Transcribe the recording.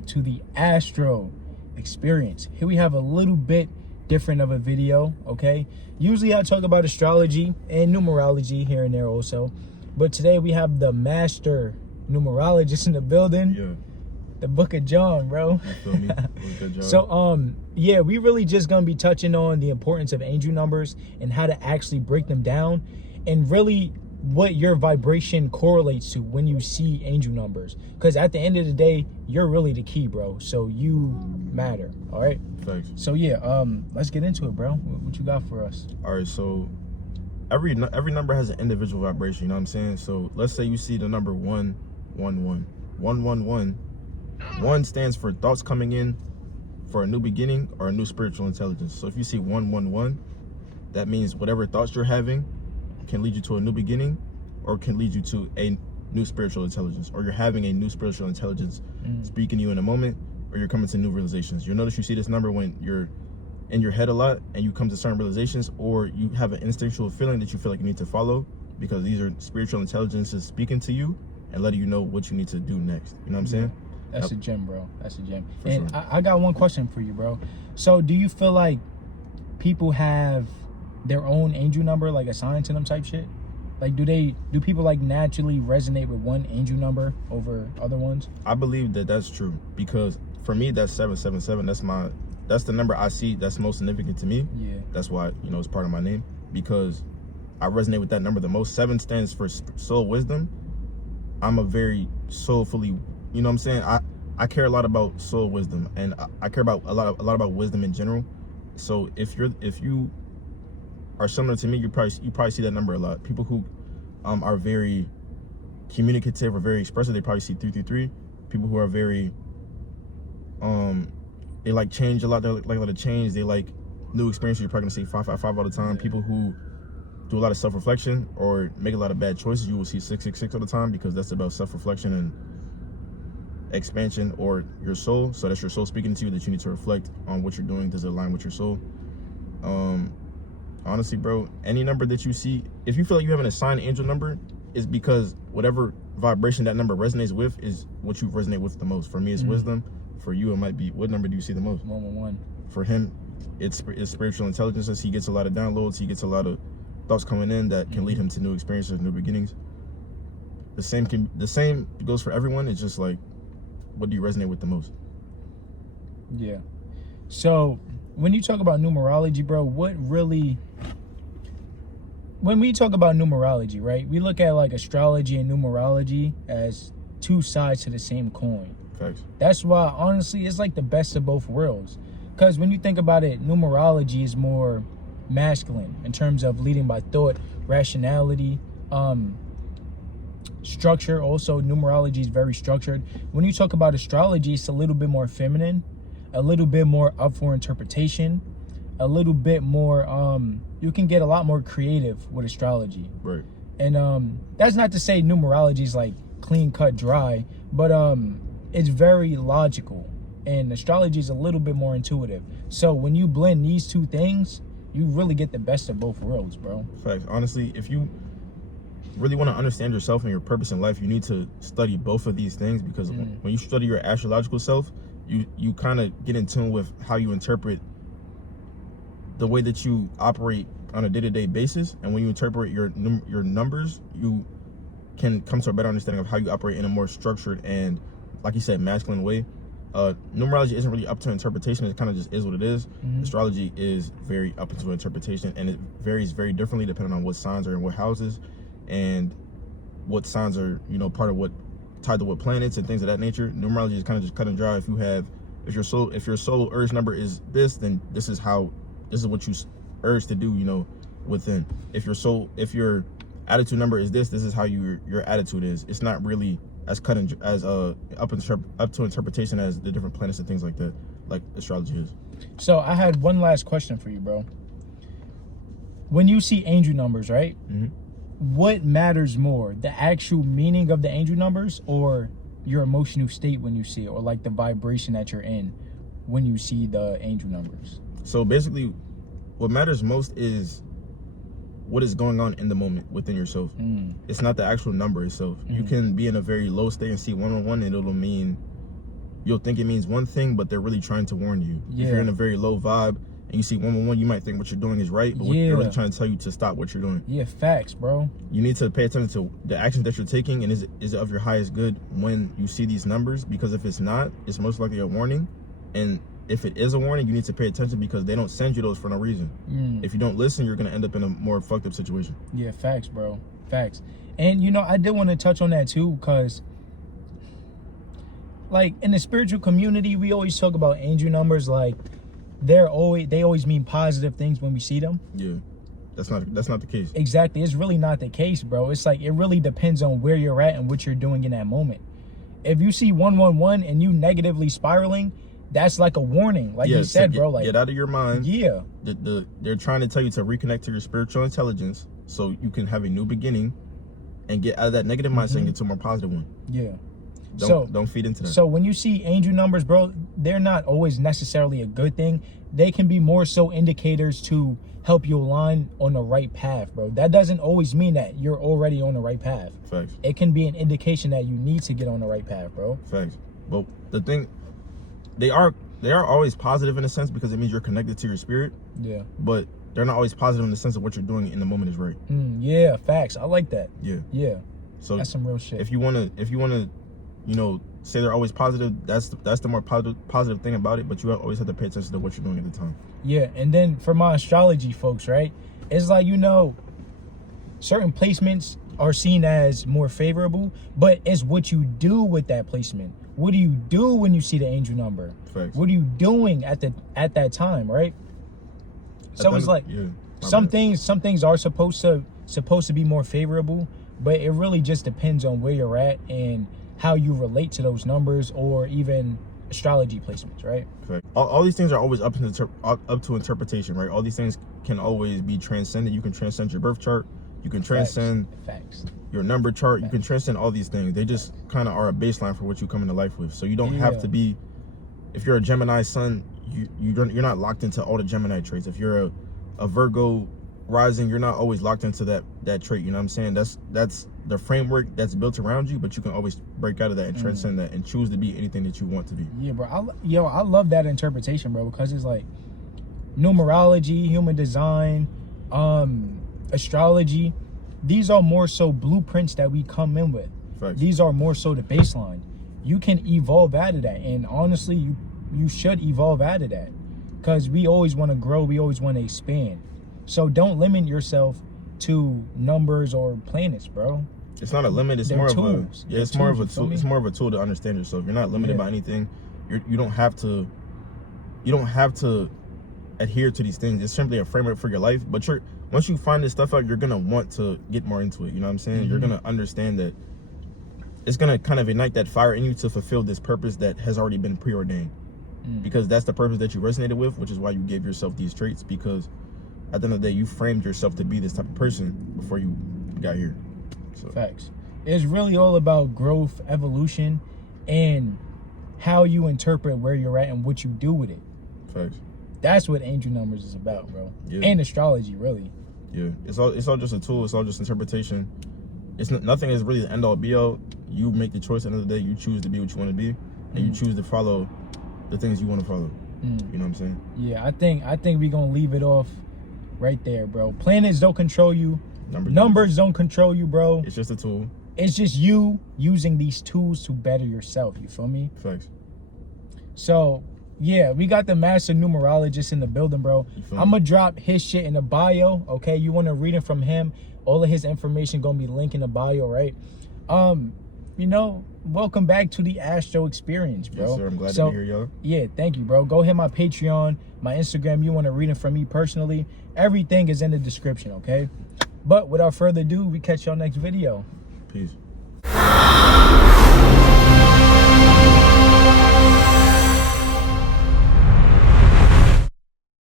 back to the Astro Experience. Here we have a little bit different of a video, okay? Usually I talk about astrology and numerology here and there also, but today we have the master numerologist in the building. Yeah. The Book of John, bro. You feel me? Good job. So, yeah, we really just gonna be touching on the importance of angel numbers and how to actually break them down, and really what your vibration correlates to when you see angel numbers. Because at the end of the day, you're really the key, bro. So you matter. All right. Thanks. So yeah, let's get into it, bro. What you got for us? All right. So every number has an individual vibration. You know what I'm saying? So let's say you see the number 111. 111. 1 stands for thoughts coming in for a new beginning or a new spiritual intelligence. So if you see 111, that means whatever thoughts you're having can lead you to a new beginning or can lead you to a new spiritual intelligence, or you're having a new spiritual intelligence speaking to you in a moment, or you're coming to new realizations. You'll notice you see this number when you're in your head a lot and you come to certain realizations, or you have an instinctual feeling that you feel like you need to follow, because these are spiritual intelligences speaking to you and letting you know what you need to do next. You know what I'm saying? That's a gem, bro. That's a gem. For And sure. I got one question for you, bro. So do you feel like people have their own angel number, like assigned to them type shit? Like, do people like naturally resonate with one angel number over other ones? I believe that that's true, because for me, that's 777. That's the number I see that's most significant to me. Yeah. That's why, you know, it's part of my name, because I resonate with that number the most. 7 stands for soul wisdom. I'm a very soulfully, you know what I'm saying? I care a lot about soul wisdom, and I care about a lot about wisdom in general. So if you are similar to me, you probably see that number a lot. People who are very communicative or very expressive, they probably see 333. People who are very they like change a lot. They like a lot of change. They like new experiences. You're probably gonna see 555 all the time. People who do a lot of self-reflection or make a lot of bad choices, you will see 666 all the time, because that's about self-reflection and expansion, or your soul. So that's your soul speaking to you, that you need to reflect on what you're doing. Does it align with your soul? Honestly, bro, any number that you see, if you feel like you have an assigned angel number, is because whatever vibration that number resonates with is what you resonate with the most. For me, it's wisdom. For you, it might be, what number do you see the most? 111. For him, it's spiritual intelligence. He gets a lot of downloads. He gets a lot of thoughts coming in that can lead him to new experiences, new beginnings. The same goes for everyone. It's just like, what do you resonate with the most? Yeah. So when you talk about numerology, bro, when we talk about numerology, right, we look at like astrology and numerology as two sides to the same coin. Facts. That's why, honestly, it's like the best of both worlds. Because when you think about it, numerology is more masculine in terms of leading by thought, rationality, structure. Also, numerology is very structured. When you talk about astrology, it's a little bit more feminine, a little bit more up for interpretation, a little bit more, you can get a lot more creative with astrology. Right. And that's not to say numerology is like clean cut dry, but it's very logical, and astrology is a little bit more intuitive. So when you blend these two things, you really get the best of both worlds, bro. Facts. Honestly, if you really want to understand yourself and your purpose in life, you need to study both of these things, because when you study your astrological self, you kind of get in tune with how you interpret the way that you operate on a day-to-day basis. And when you interpret your numbers, you can come to a better understanding of how you operate in a more structured and, like you said, masculine way. Numerology isn't really up to interpretation. It kind of just is what it is. Astrology is very up to interpretation, and it varies very differently depending on what signs are in what houses, and what signs are, you know, part of what, tied to what planets and things of that nature. Numerology is kind of just cut and dry. If your soul urge number is this, then this is what you urge to do, you know, within. If your attitude number is this is how your attitude is. It's not really as cut and as up to interpretation as the different planets and things like that, like astrology is. So I had one last question for you, bro. When you see angel numbers, right? What matters more, the actual meaning of the angel numbers, or your emotional state when you see it, or like the vibration that you're in when you see the angel numbers? So basically, what matters most is what is going on in the moment within yourself. It's not the actual number itself. You can be in a very low state and see 111, and it'll mean you'll think it means one thing, but they're really trying to warn you. Yeah. If you're in a very low vibe and you see 111, you might think what you're doing is right, but they're really trying to tell you to stop what you're doing. Yeah, facts, bro. You need to pay attention to the actions that you're taking, and is it of your highest good when you see these numbers? Because if it's not, it's most likely a warning. And if it is a warning, you need to pay attention because they don't send you those for no reason. If you don't listen, you're gonna end up in a more fucked up situation. Yeah, facts, bro. Facts. And you know, I did want to touch on that too, because like in the spiritual community, we always talk about angel numbers, like they always mean positive things when we see them. Yeah. That's not the case. Exactly. It's really not the case, bro. It's like it really depends on where you're at and what you're doing in that moment. If you see 111 and you negatively spiraling, that's like a warning. Like you said, bro. Like, get out of your mind. Yeah. They're trying to tell you to reconnect to your spiritual intelligence so you can have a new beginning and get out of that negative mindset and get to a more positive one. Yeah. Don't feed into that. So when you see angel numbers, bro, they're not always necessarily a good thing. They can be more so indicators to help you align on the right path, bro. That doesn't always mean that you're already on the right path. Facts. It can be an indication that you need to get on the right path, bro. Facts. Well, the thing, they are always positive in a sense because it means you're connected to your spirit. Yeah. But they're not always positive in the sense of what you're doing in the moment is right. Yeah, facts. I like that. Yeah. Yeah. So that's some real shit. If you wanna, you know, say they're always positive, that's the more positive thing about it. But you always have to pay attention to what you're doing at the time. Yeah, and then for my astrology folks, right? It's like, you know, certain placements are seen as more favorable, but it's what you do with that placement. What do you do when you see the angel number? Facts. What are you doing at that time, right? So it's like some things are supposed to be more favorable, but it really just depends on where you're at and how you relate to those numbers or even astrology placements, right? Correct. All these things are always up to interpretation, right? All these things can always be transcended. You can transcend your birth chart. You can transcend Facts. your number chart. You can transcend all these things. They just kind of are a baseline for what you come into life with. So you don't have to be. If you're a Gemini sun, you're not locked into all the Gemini traits. If you're a Virgo rising, you're not always locked into that trait. You know what I'm saying? That's the framework that's built around you, but you can always break out of that and transcend that and choose to be anything that you want to be. Yeah, bro. I love that interpretation, bro, because it's like numerology, human design, astrology. These are more so blueprints that we come in with. Facts. These are more so the baseline. You can evolve out of that, and honestly, you should evolve out of that, because we always want to grow. We always want to expand. So don't limit yourself to numbers or planets, bro. It's not a limit. It's more tools. of a it's more of a tool. It's more of a tool to understand yourself. You're not limited by anything. You don't have to adhere to these things. It's simply a framework for your life. But once you find this stuff out, you're gonna want to get more into it. You know what I'm saying? You're gonna understand that it's gonna kind of ignite that fire in you to fulfill this purpose that has already been preordained. Because that's the purpose that you resonated with, which is why you gave yourself these traits. Because at the end of the day, you framed yourself to be this type of person before you got here. So. Facts. It's really all about growth, evolution, and how you interpret where you're at and what you do with it. Facts. That's what angel numbers is about, bro. Yeah. And astrology, really. Yeah. It's all just a tool. It's all just interpretation. Nothing is really the end all be all. You make the choice at the end of the day. You choose to be what you want to be, and you choose to follow the things you want to follow. You know what I'm saying? Yeah, I think we're gonna leave it off right there, bro. Planets don't control you. Numbers don't control you, bro. It's just a tool. It's just you using these tools to better yourself. You feel me? Facts. So, yeah, we got the master numerologist in the building, bro. I'm going to drop his shit in the bio, okay? You want to read it from him. All of his information going to be linked in the bio, right? You know, welcome back to the Astro Experience, bro. Yes, sir. I'm glad to be here, y'all. Yeah, thank you, bro. Go hit my Patreon, my Instagram. You want to read it from me personally. Everything is in the description, okay? But without further ado, we catch y'all next video. Peace.